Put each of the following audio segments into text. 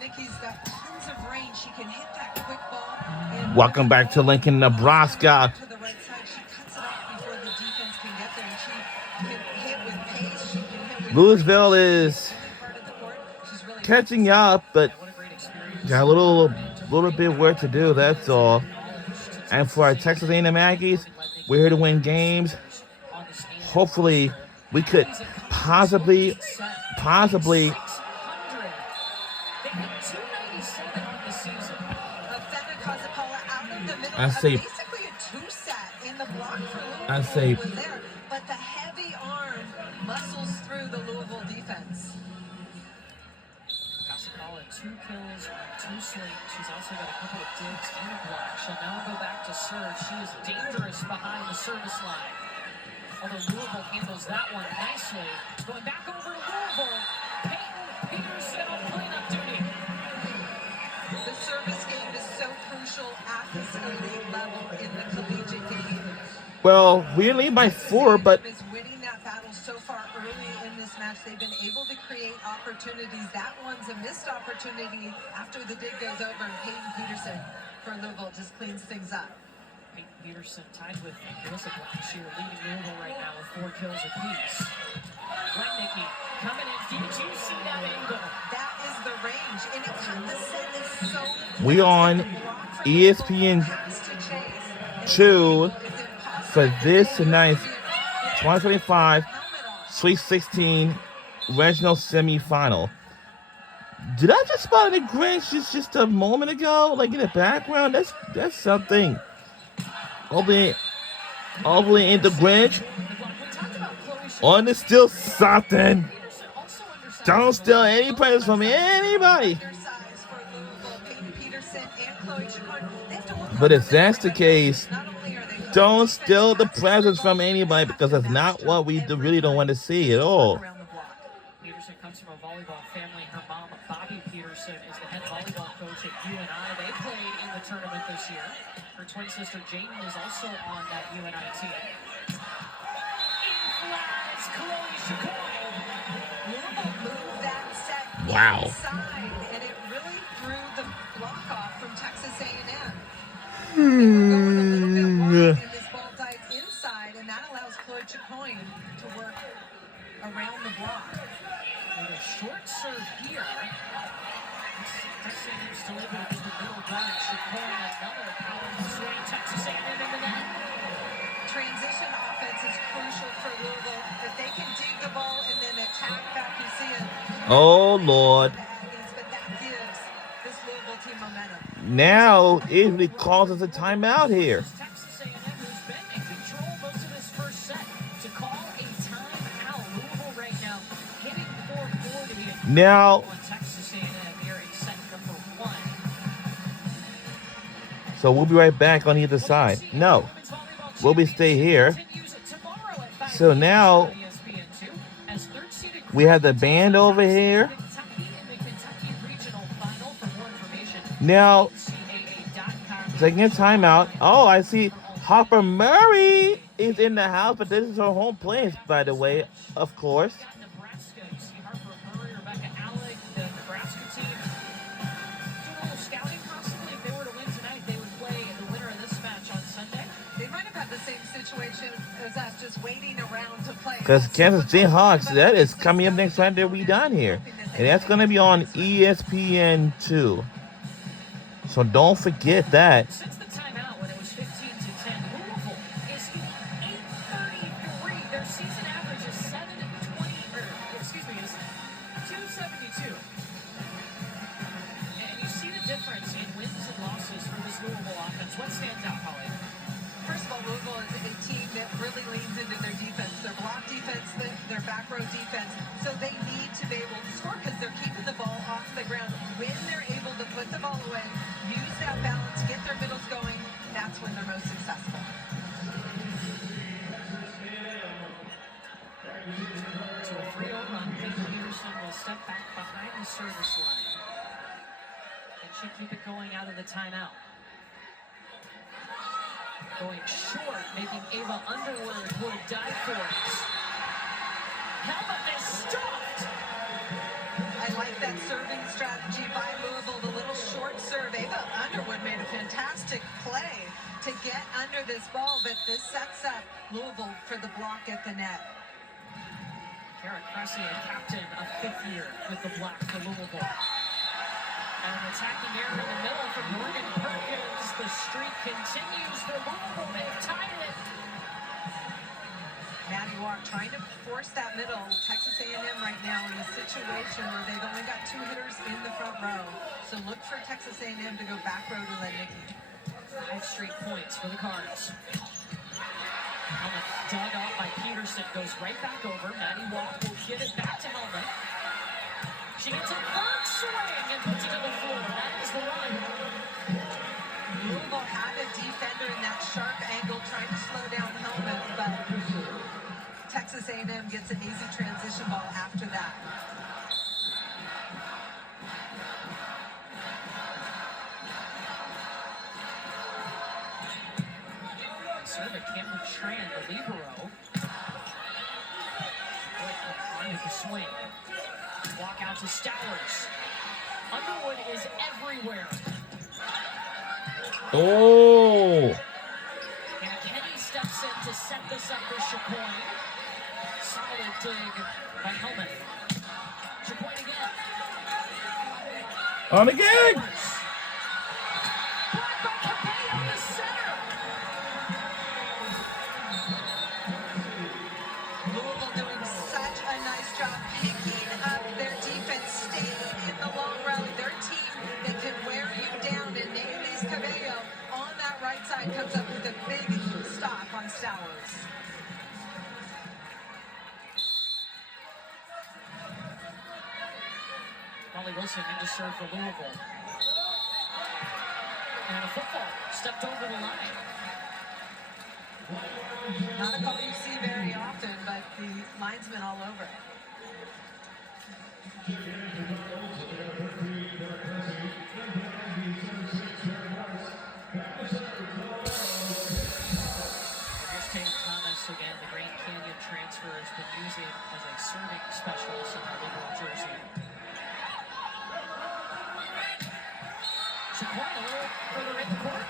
Nikki's got tons of range. She can hit that quick ball. Welcome back to Lincoln, Nebraska. To the right side, she cuts it off before the defense can get there, and she can hit with pace. She can hit with Louisville is catching up, but got a little bit work to do. That's all. And for our Texas A&M Aggies, we're here to win games. Hopefully, we could possibly. I say but the heavy arm muscles through the Louisville defense. Casapala, 2 kills, 2 slate. She's also got a couple of digs and a block. She'll now go back to serve. She is dangerous behind the service line. Although Louisville handles that one nicely. Going back over to Louisville. Peyton Peterson on cleanup duty. The service game is so crucial at this elite level in the collegiate game. Well, we lead by 4, but winning that battle so far early in this match. They've been able to create opportunities. That one's a missed opportunity after the dig goes over. Peyton Peterson for Louisville just cleans things up. Peyton Peterson tied with Alyssa Blackshear, leading Louisville right now with 4 kills apiece. Gretnicki coming in. Did you see that angle? That is the range, and it cut the set is so. We on ESPN 2 for this tonight's 2025 Sweet 16 regional semifinal. Did I just spot the Grinch just a moment ago? Like in the background? That's something. Hopefully in the Grinch. On the still something. Don't steal any praise from anybody. But if that's the case, don't steal the presents from anybody, because that's not what we really don't want to see at all. Peterson comes from a volleyball family. Her mom, Bobby Peterson, is the head volleyball coach at UNI. They played in the tournament this year. Her twin sister, Jaden, is also on that UNI team. In flies Chloe Chicoine. Louisville moved that set Wow. inside, and it really threw the block off from Texas A&M. And this ball dives inside, and that allows Chloe Chicoine to work around the block. With a short serve here. Texas A&M still able to get the middle block. Chicoine, another powerful swing. Texas A&M in the net. Transition offense is crucial for Louisville. If they can dig the ball and then attack back, you see it. Oh, Lord. But that gives this Louisville team momentum. Now it really causes a timeout here. Texas A&M, who's been in control most of this first set, to call a timeout. Louisville right now hitting 440. Now, Texas A&M here in set number 1. so we'll be right back on either side. No, we'll be stay here. So now we have the band over here. Now, taking a timeout. Oh, I see Harper Murray is in the house, but this is her home place, by the way, of course. Nebraska, you see Harper Murray, Rebecca Alec, the Nebraska team. Do a little scouting possibly. If they were to win tonight, they would play the winner of this match on Sunday. They might have had the same situation as us, just waiting around to play. Because Kansas Jayhawks, that is coming up next time that we done here. And that's going to be on ESPN 2. So don't forget that. Since the timeout when it was 15-10, Louisville is hitting 833. Their season average is 272. And you see the difference in wins and losses for this Louisville offense. What stands out, Holly? First of all, Louisville is a team that really leans into their defense, their block defense, their back row defense. So they need to be able to score because they're keeping the ball off the ground. When they're able to put the ball away, use that balance, get their middles going, that's when they're most successful. To a 3-0 run, Peyton Peterson will step back behind the service line. And she keep it going out of the timeout. Going short, making Ava Underwood would die for it. Helmet is stopped! I like that serving strategy by Louisville. this ball, but this sets up Louisville for the block at the net. Kara Cressy, a captain of 5th year with the block for Louisville. And an attacking error in the middle from Morgan Perkins. The streak continues for Louisville. They've tied it. Maddie Walk trying to force that middle. Texas A&M right now in a situation where they've only got 2 hitters in the front row. So look for Texas A&M to go back row to Lednicki. 5 straight points for the Cards. Helmet dug up by Peterson, goes right back over. Maddie Walk will give it back to Helmet. She gets a third swing and puts it to the floor. That is the run. Louisville had a defender in that sharp angle trying to slow down Helmet, but Texas A&M gets an easy transition ball after that. Serve at Cameron Tran, the libero. With the swing. Walk out to Stowers. Underwood is everywhere. Oh! And Kenny steps in to set this up for Chacoin. Solid dig by Helmet. Chacoin again. On again! Blocked by Cabello, the center. Louisville doing such a nice job picking up their defense, staying in the long rally. Their team that can wear you down, and Naomi's Cabello on that right side comes up with a big stop on Stowers. Molly Wilson in to serve for Louisville. And a football stepped over the line. Not a call you see very often, but the linesman all over it. Here's Kate Thomas again. The Grand Canyon transfer has been using as a serving specialist in her liberal jersey. Chacoin a little further in the court.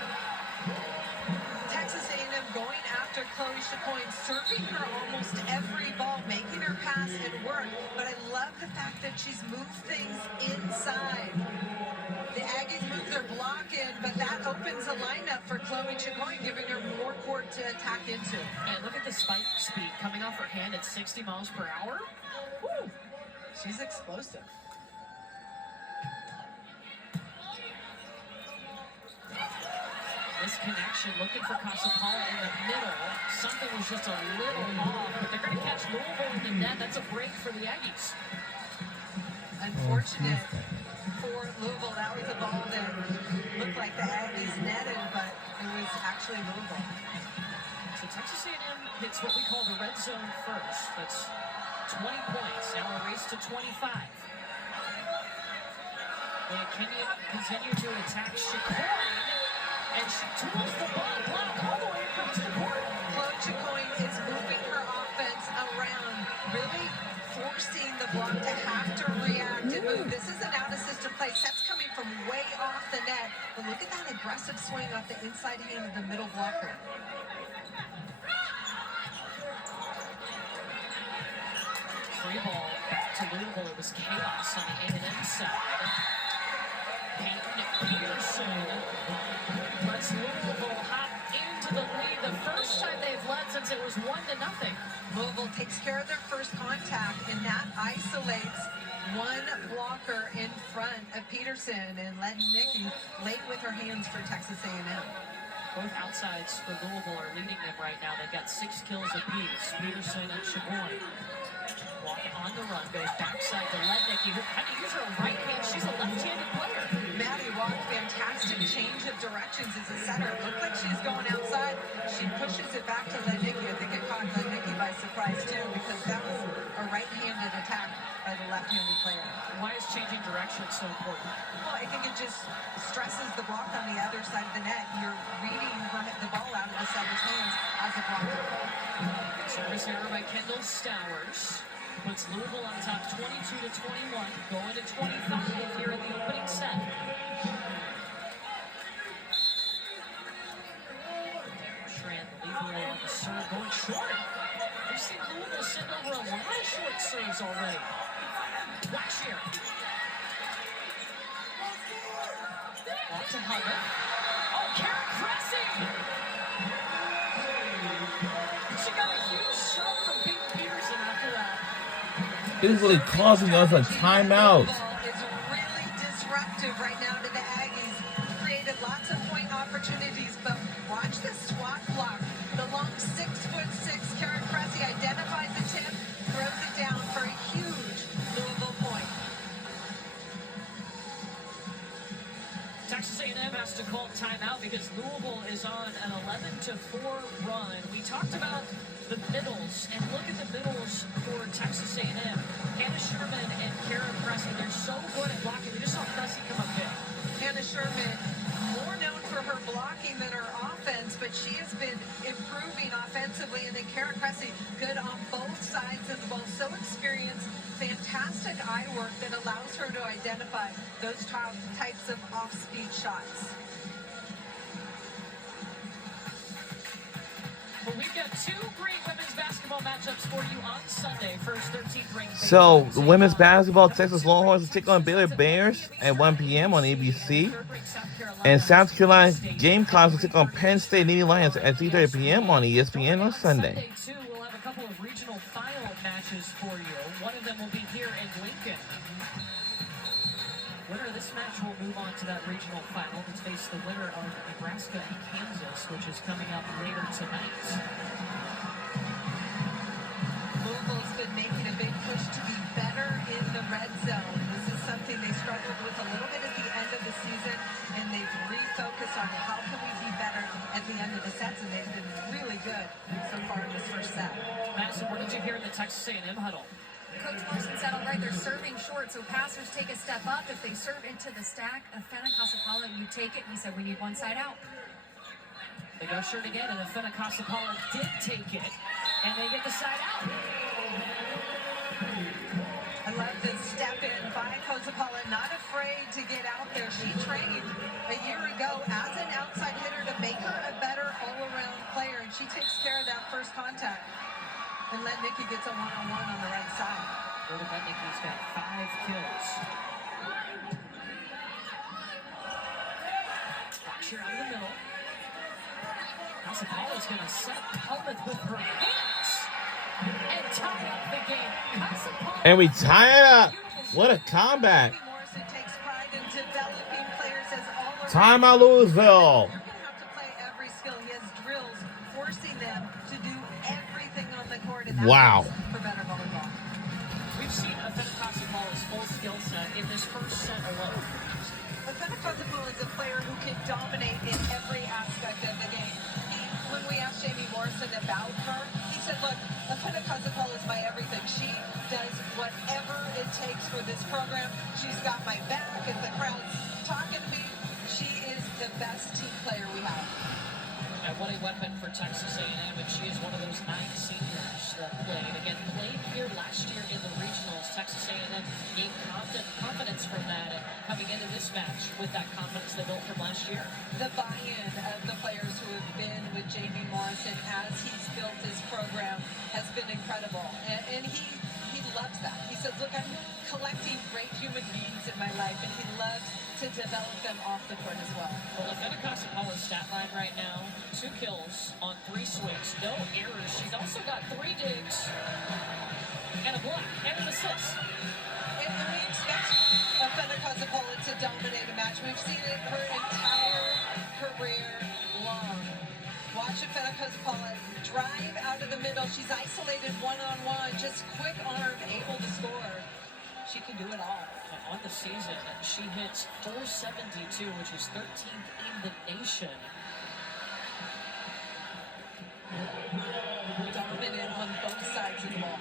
Texas A&M going after Chloe Chacoin, serving her almost every ball, making her pass and work. But I love the fact that she's moved things inside. The Aggies move their block in, but that opens a lineup for Chloe Chacoin, giving her more court to attack into. And look at the spike speed coming off her hand at 60 miles per hour. Woo! She's explosive. This connection, looking for Casapala in the middle. Something was just a little off, but they're going to catch Louisville in the net. That's a break for the Aggies. Unfortunate for Louisville. That was a ball that looked like the Aggies netted, but it was actually Louisville. So Texas A&M hits what we call the red zone first. That's 20 points. Now a race to 25. They continue to attack Chacoin, and she tools the block all the way across the court. Chloe Chacoin is moving her offense around, really forcing the block to have to react and move. This is an out-assisted play. Sets coming from way off the net. But look at that aggressive swing off the inside hand of the middle blocker. Free ball back to Louisville. It was chaos on the A&M side. Peyton Peterson lets Louisville hop into the lead. The first time they've led since it was 1-0. Louisville takes care of their first contact, and that isolates one blocker in front of Peterson, and Lednicki late with her hands for Texas A&M. Both outsides for Lednicki are leading them right now. They've got 6 kills apiece. Peterson and Chacoin. Walk on the run, goes backside to Lednicki, who had to use her right hand. She's a left-handed player. Maddie Walk, fantastic change of directions as a setter. It looked like she was going outside. She pushes it back to Lednicki. I think it caught Lednicki by surprise too, because that was a right-handed attack by the left-handed player. Why is changing direction so important? Well, I think it just stresses the block on the other side of the net. You're reading the ball out of the setter's hands as a blocker. Service error by Kendall Stowers. Puts Louisville on top 22-21, going to 25 here in the opening set. Tran Off to Helmet. Oh, Karen Cressy! She got a huge shove from Peyton Peterson after that. This is really causing us a timeout. It's really disruptive right now to the Aggies. Created lots of point opportunities, but watch the swat block. The long 6'6" Karen Cressy identifies the tip, throws it down for a huge Louisville point. Texas A&M has to call timeout because Louisville is on an 11-4 run. We talked about the middles, and look at the middles for Texas A&M. Hannah Sherman and Karen Cressy, they're so good at blocking. We just saw Cressy come up big. Hannah Sherman, more known for her blocking than her offense, but she has been improving offensively. And then Karen Cressy, good on both sides of the ball. So experienced, fantastic eye work that allows her to identify those types of off-speed shots. Well, we've got two great women's basketball matchups for you on Sunday. First, 13th ranked. So, the women's basketball, Texas Longhorns will take on Baylor Bears at 1 p.m. on ABC. And South Carolina Gamecocks will take on Penn State Nittany Lions at 3:30 p.m. on ESPN on Sunday. Too, we'll have a couple of regional final matches for you. One of them will be here in Lincoln. Winner of this match will move on to that regional final to face the winner of Nebraska and Kansas, which is coming up later tonight. Louisville's been making a big push to be better in the red zone. This is something they struggled with a little bit at the end of the season, and they've refocused on how can we be better at the end of the sets, and they've been really good so far in this first set. Madison, what did you hear in the Texas A&M huddle? Coach Morrison said, all right, they're serving short, so passers take a step up. If they serve into the stack, Fenna Casapala, you take it. He said, we need one side out. They go short again, and Fenna Casapala did take it, and they get the side out. I love the step in by Casapala, not afraid to get out there. She trained a year ago as an outside hitter to make her a better all-around player, and she takes care of that first contact. And let Nikki get a one-on-one on the right side. Rhoda Metnicki's got 5 kills. Box here out of the middle. Casapala's going to set Helmet with her hands and tie up the game. Casapala. And we tie it up. What a comeback. Morrison takes pride in developing players as all-around. Timeout, Louisville. You're going to have to play every skill. He has drills forcing them to do everything on the court. And that Wow. makes for better volleyball. We've seen Fenna Casapala's full skill set in this first set alone. Fenna Casapala is a player who can dominate in every aspect of the game. When we asked Jamie Morrison about her, he said, look, Fenna Casapala is my everything. She does whatever it takes for this program. She's got my back. If the crowd's talking to me, she is the best team player we have. And what a weapon for Texas A&M, and she is one of those 9 seniors that played. Again, played here last year in the regionals. Texas A&M gained confidence from that, and coming into this match with that confidence they built from last year. The buy-in of the players who have been with Jamie Morrison as he's built his program has been incredible. And he loves that. He says, look, I'm collecting great human beings in my life, and he loves to develop them off the court as well. Well, Fenna Casapala's stat line right now, 2 kills on 3 swings, no errors. She's also got 3 digs and a block and an assist. And we expect Fenna Casapala to dominate a match. We've seen it her entire career long. Watch Fenna Casapala drive out of the middle. She's isolated one-on-one, just quick arm, able to score. She can do it all. On the season, she hits 472, which is 13th in the nation. Dominant on both sides of the ball.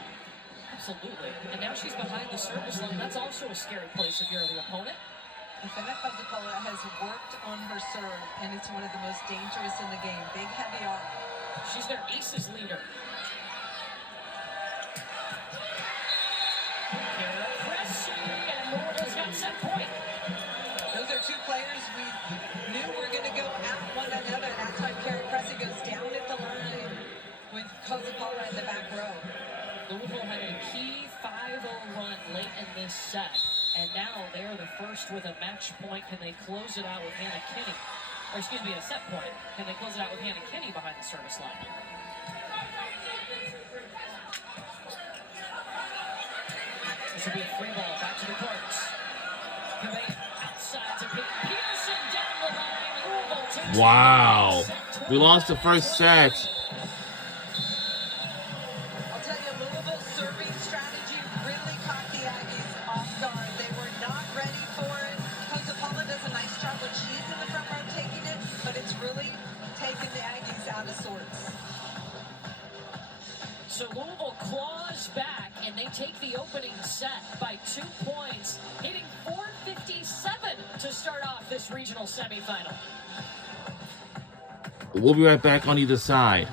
Absolutely. And now she's behind the service line. That's also a scary place if you're the opponent. Fenna Casapala has worked on her serve, and it's one of the most dangerous in the game. Big, heavy arm. She's their aces leader. Kara Cressy, and Louisville's got set point. Those are 2 players we knew were going to go at one another. That's why Kara Cressy goes down at the line with Casapala in the back row. Louisville had a key 5-0 run late in this set, and now they are the first first with a match point. Can they close it out with Hannah Kinney? Or excuse me, a set point. Can they close it out with Hannah Kinney behind the service line? This will be a free ball back to the courts. Convey outside to Peyton Peterson down the line. Louisville takes Wow. it. We lost the first set. I'll tell you, Louisville's serving strategy really caught the Aggies off guard. They were not ready for it. Koza Paula does a nice job when she's in the front row taking it, but it's really taken the Aggies out of sorts. So Louisville claws back, and they take the opening set by 2 points, hitting 457 to start off this regional semifinal. We'll be right back on either side.